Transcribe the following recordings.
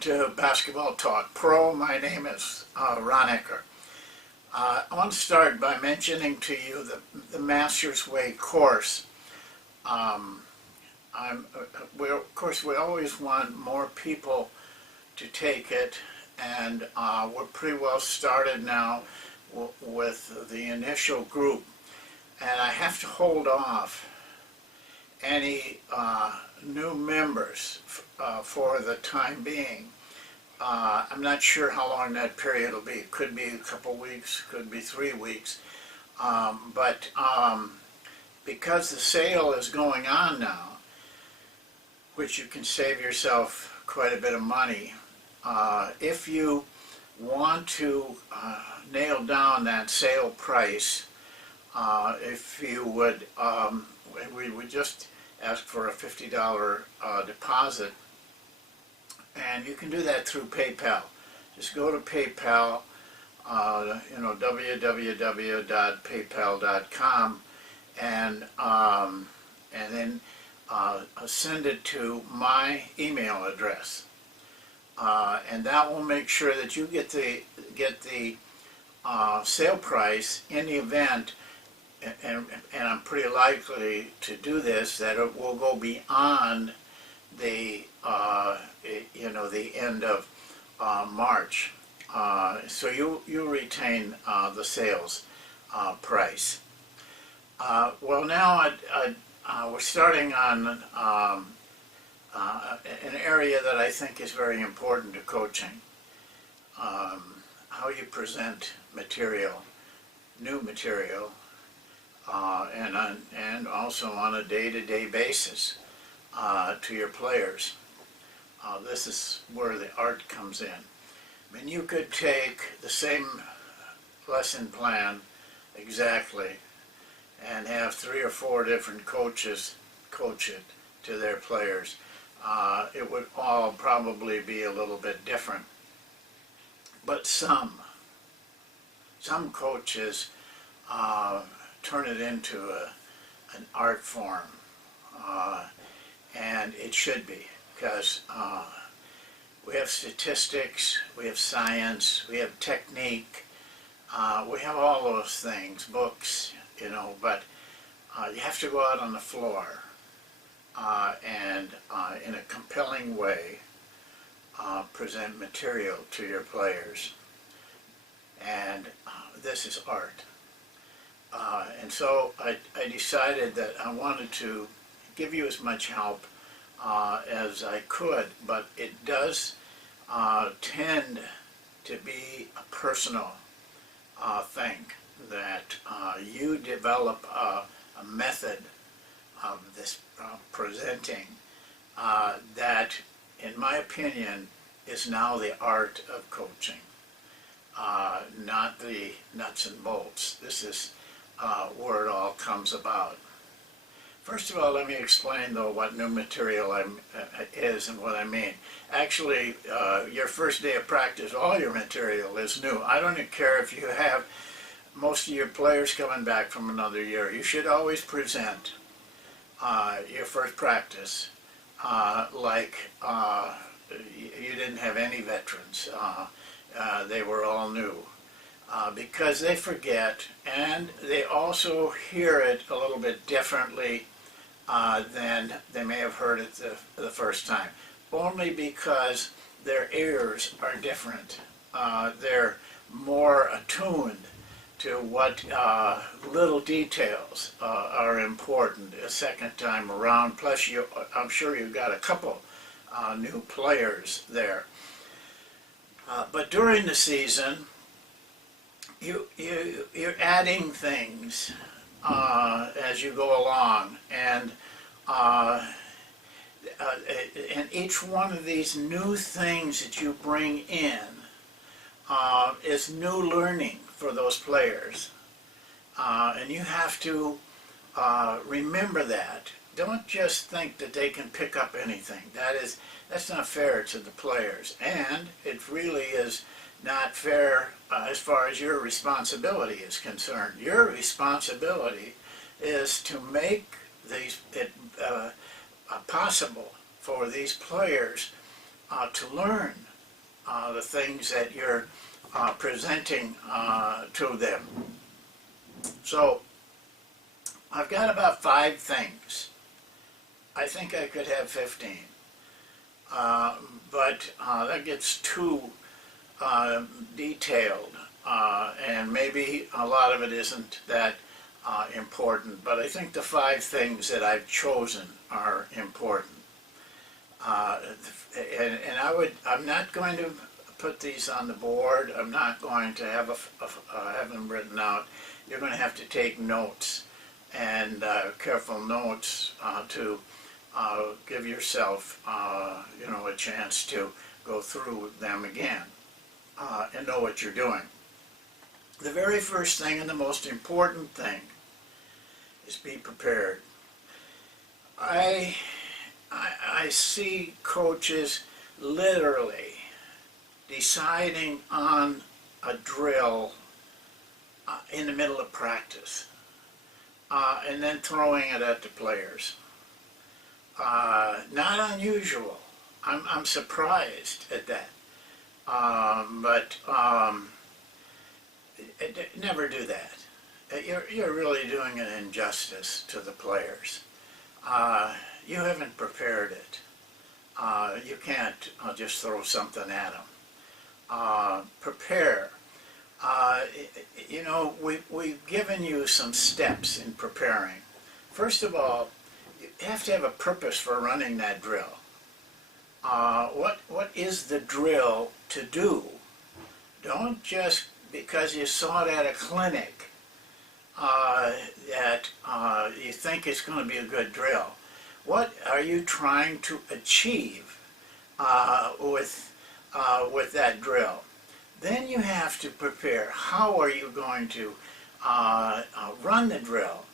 to Basketball Talk Pro. My name is Ron Ekker. I want to start by mentioning to you the Master's Way course. Of course, we always want more people to take it, and we're pretty well started now with the initial group. And I have to hold off any new members for the time being. I'm not sure how long that period will be. It could be a couple weeks, could be 3 weeks. But because the sale is going on now, which you can save yourself quite a bit of money, if you want to nail down that sale price, if you would, we would just ask for a $50 deposit, and you can do that through PayPal. Just go to PayPal, www.paypal.com, and then send it to my email address, and that will make sure that you get the sale price in the event. And I'm pretty likely to do this, that it will go beyond the the end of March, so you retain the sales price. Well, now we're starting on an area that I think is very important to coaching: how you present material, new material. And also on a day-to-day basis to your players. This is where the art comes in. I mean, you could take the same lesson plan exactly and have 3 or 4 different coaches coach it to their players. It would all probably be a little bit different. But some coaches turn it into an art form, and it should be, because we have statistics, we have science, we have technique, we have all those things, books, but you have to go out on the floor and in a compelling way present material to your players, and this is art. And so I decided that I wanted to give you as much help as I could, but it does tend to be a personal thing, that you develop a method of this presenting that, in my opinion, is now the art of coaching, not the nuts and bolts. This is where it all comes about. First of all, let me explain, though, what new material is and what I mean. Actually, your first day of practice, all your material is new. I don't even care if you have most of your players coming back from another year. You should always present your first practice like you didn't have any veterans. They were all new. Because they forget, and they also hear it a little bit differently than they may have heard it the first time, only because their ears are different. They're more attuned to what little details are important a second time around. Plus, I'm sure you've got a couple new players there. But during the season, you're adding things as you go along, and each one of these new things that you bring in is new learning for those players, and you have to remember that. Don't just think that they can pick up anything. That's not fair to the players, and it really is not fair as far as your responsibility is concerned. Your responsibility is to make it possible for these players to learn the things that you're presenting to them. So I've got about 5 things. I think I could have 15. But that gets too detailed, and maybe a lot of it isn't that important, but I think the 5 things that I've chosen are important. I'm not going to put these on the board. I'm not going to have have them written out. You're going to have to take notes, and careful notes to give yourself, a chance to go through them again and know what you're doing. The very first thing and the most important thing is be prepared. I see coaches literally deciding on a drill in the middle of practice and then throwing it at the players. Not unusual. I'm surprised at that. Never do that. You're really doing an injustice to the players. You haven't prepared it. You can't just throw something at them. Prepare. We've given you some steps in preparing. First of all, you have to have a purpose for running that drill. What is the drill to do? Don't just because you saw it at a clinic that you think it's going to be a good drill. What are you trying to achieve with that drill? Then you have to prepare. How are you going to run the drill?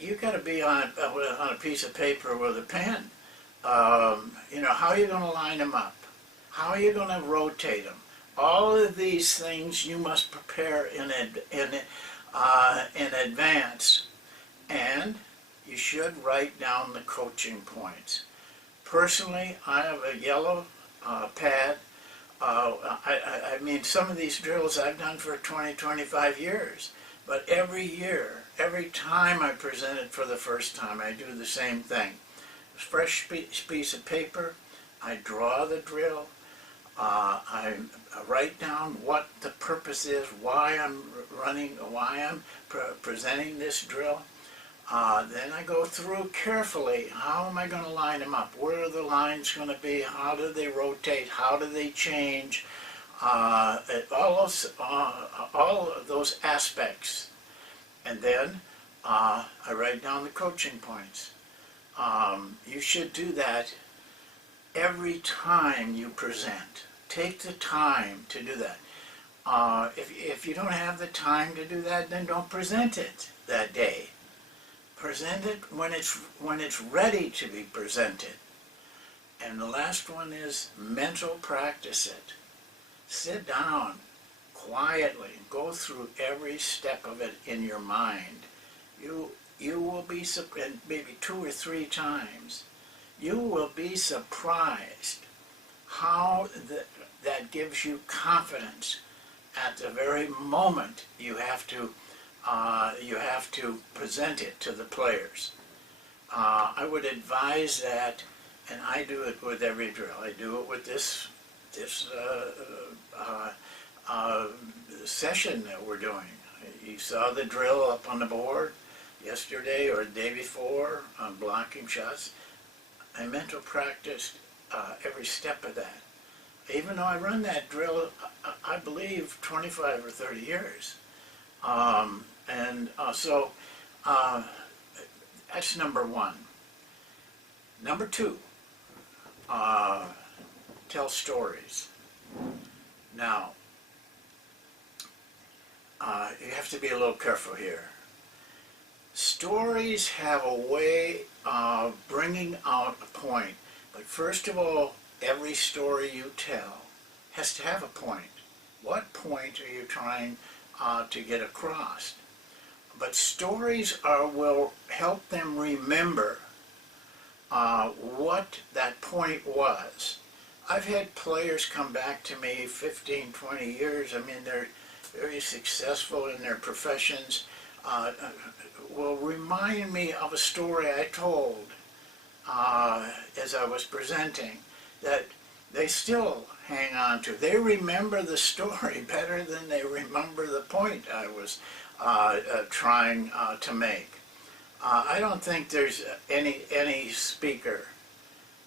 You got to be on a piece of paper with a pen. How are you going to line them up? How are you going to rotate them? All of these things you must prepare in advance, and you should write down the coaching points. Personally, I have a yellow pad. I mean, some of these drills I've done for 20, 25 years, but every year, every time I present it for the first time, I do the same thing. Fresh piece of paper, I draw the drill, I write down what the purpose is, why I'm running, why I'm presenting this drill. Then I go through carefully, how am I going to line them up? Where are the lines going to be? How do they rotate? How do they change? All of those aspects. And then I write down the coaching points. You should do that every time you present. Take the time to do that. If you don't have the time to do that, then don't present it that day. Present it when it's ready to be presented. And the last one is mental practice it. Sit down quietly, go through every step of it in your mind. You will be, and maybe 2 or 3 times, you will be surprised how that gives you confidence at the very moment you have to present it to the players. I would advise that, and I do it with every drill. I do it with this session that we're doing. You saw the drill up on the board yesterday or the day before on blocking shots. I mental practiced every step of that. Even though I run that drill, I believe 25 or 30 years. So that's number 1. Number 2, tell stories. Now, you have to be a little careful here. Stories have a way of bringing out a point, but first of all, every story you tell has to have a point. What point are you trying to get across? But stories will help them remember what that point was. I've had players come back to me 15, 20 years. I mean, they're very successful in their professions. Will remind me of a story I told as I was presenting that they still hang on to. They remember the story better than they remember the point I was trying to make. I don't think there's any speaker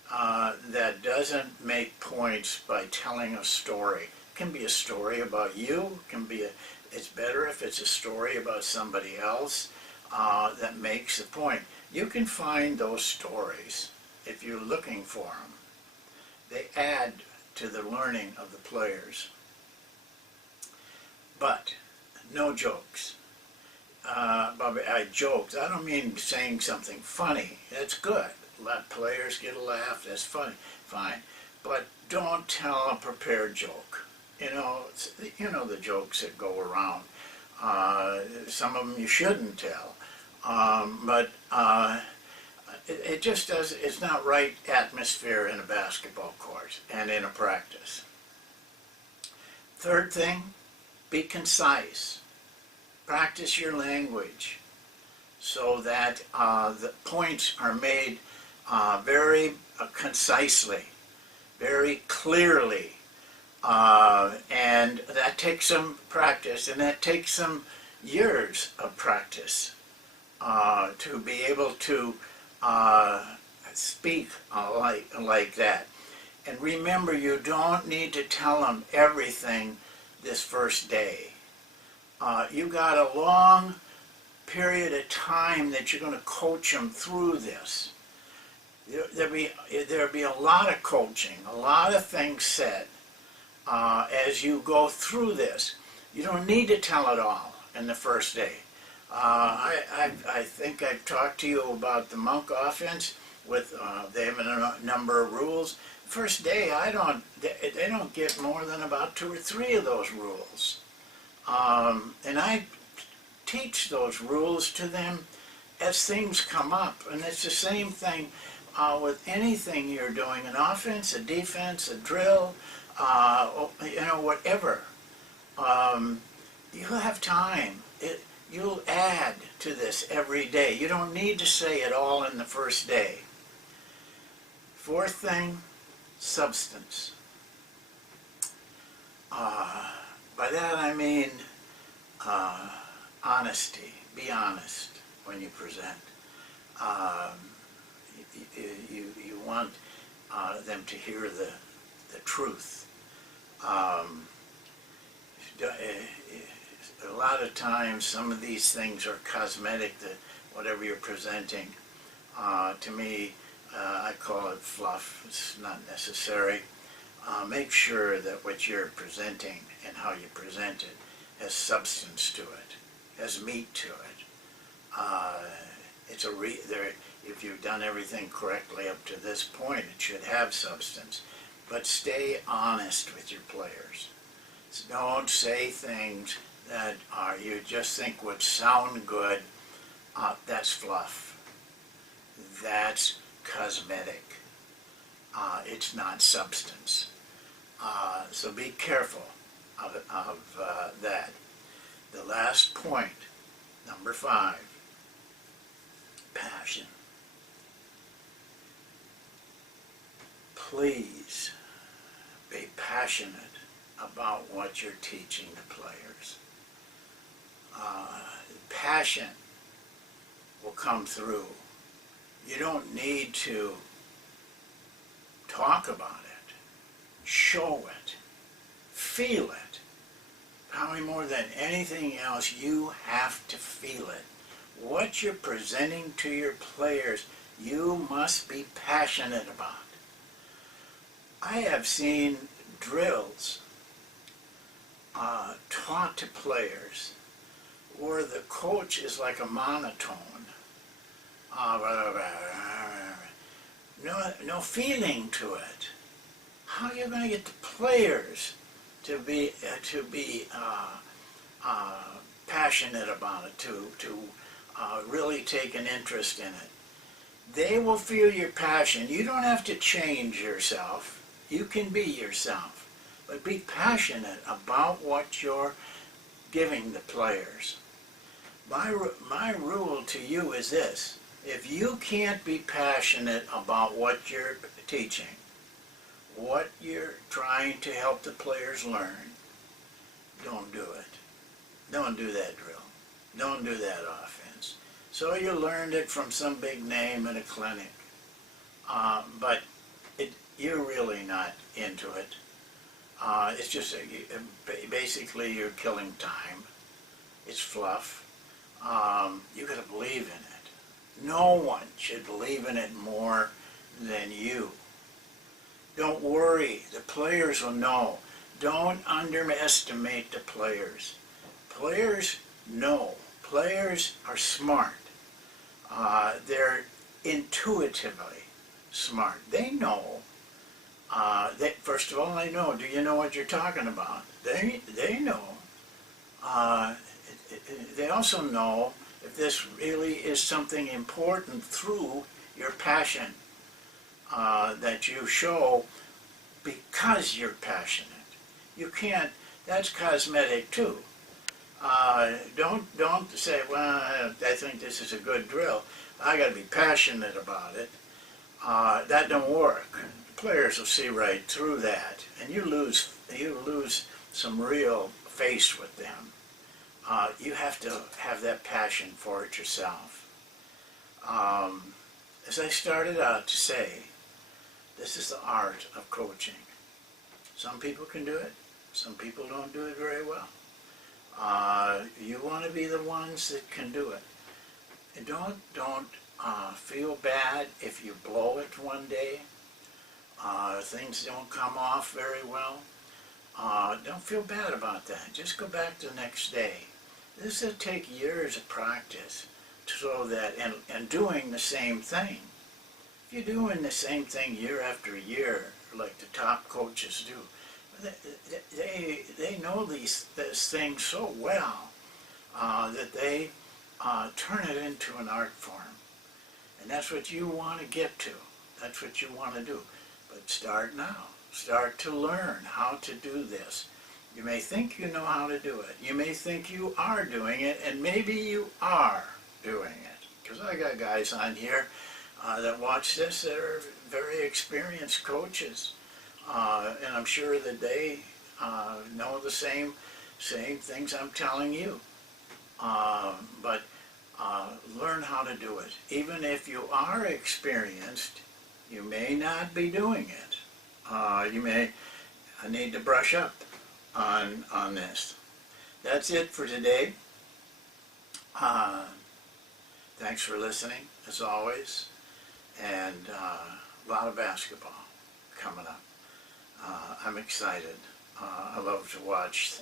that doesn't make points by telling a story. It can be a story about you. It can be it's better if it's a story about somebody else that makes a point. You can find those stories if you're looking for them. They add to the learning of the players. But no jokes. Jokes, I don't mean saying something funny. That's good. Let players get a laugh, that's funny, fine. But don't tell a prepared joke. You know the jokes that go around. Some of them you shouldn't tell. But it just does, it's not right atmosphere in a basketball court and in a practice. Third thing, be concise. Practice your language so that the points are made very concisely, very clearly, and that takes some practice, and that takes some years of practice to be able to speak like that. And remember, you don't need to tell them everything this first day. You got a long period of time that you're going to coach them through this. There'll be a lot of coaching, a lot of things said as you go through this. You don't need to tell it all in the first day. I think I've talked to you about the Monk offense. They have a number of rules. First day, they don't get more than about 2 or 3 of those rules. And I teach those rules to them as things come up. And it's the same thing with anything you're doing, an offense, a defense, a drill, whatever. You'll have time. You'll add to this every day. You don't need to say it all in the first day. Fourth thing, substance. By that I mean honesty. Be honest when you present. You want them to hear the truth. A lot of times some of these things are cosmetic, whatever you're presenting. To me, I call it fluff. It's not necessary. Make sure that what you're presenting and how you present it has substance to it, has meat to it. If you've done everything correctly up to this point, it should have substance. But stay honest with your players. Don't say things that you just think would sound good. That's fluff. That's cosmetic. It's not substance. So be careful of that. The last point, number 5, passion. Please be passionate about what you're teaching the players. Passion will come through. You don't need to talk about it. Show it. Feel it. Probably more than anything else, you have to feel it. What you're presenting to your players, you must be passionate about. I have seen drills taught to players where the coach is like a monotone. No feeling to it. How are you going to get the players to be passionate about it, to really take an interest in it? They will feel your passion. You don't have to change yourself. You can be yourself, but be passionate about what you're giving the players. My rule to you is this: if you can't be passionate about what you're teaching, what you're trying to help the players learn, don't do it. Don't do that drill. Don't do that offense. So you learned it from some big name in a clinic, but you're really not into it. It's just basically you're killing time. It's fluff. You got to believe in it. No one should believe in it more than you. Don't worry. The players will know. Don't underestimate the players. Players know. Players are smart. They're intuitively smart. They know. First of all, they know. Do you know what you're talking about? They know. They also know if this really is something important through your passion that you show because you're passionate. You can't. That's cosmetic too. Don't say, well, I think this is a good drill. I got to be passionate about it. That don't work. Players will see right through that, and you lose some real face with them. You have to have that passion for it yourself. As I started out to say, this is the art of coaching. Some people can do it. Some people don't do it very well. You want to be the ones that can do it. And don't feel bad if you blow it one day. Things don't come off very well. Don't feel bad about that. Just go back the next day. This will take years of practice so that, and doing the same thing. If you're doing the same thing year after year, like the top coaches do, they know this thing so well that they turn it into an art form. And that's what you want to get to. That's what you want to do. But start now. Start to learn how to do this. You may think you know how to do it. You may think you are doing it, and maybe you are doing it. Because I got guys on here that watch this that are very experienced coaches. And I'm sure that they know the same things I'm telling you. But learn how to do it. Even if you are experienced, you may not be doing it. You may need to brush up on this. That's it for today. Thanks for listening, as always. And a lot of basketball coming up. I'm excited. I love to watch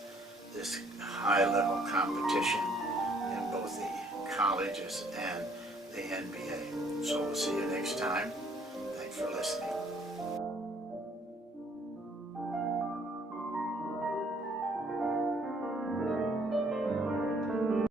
this high-level competition in both the colleges and the NBA. So we'll see you next time. Thanks for listening.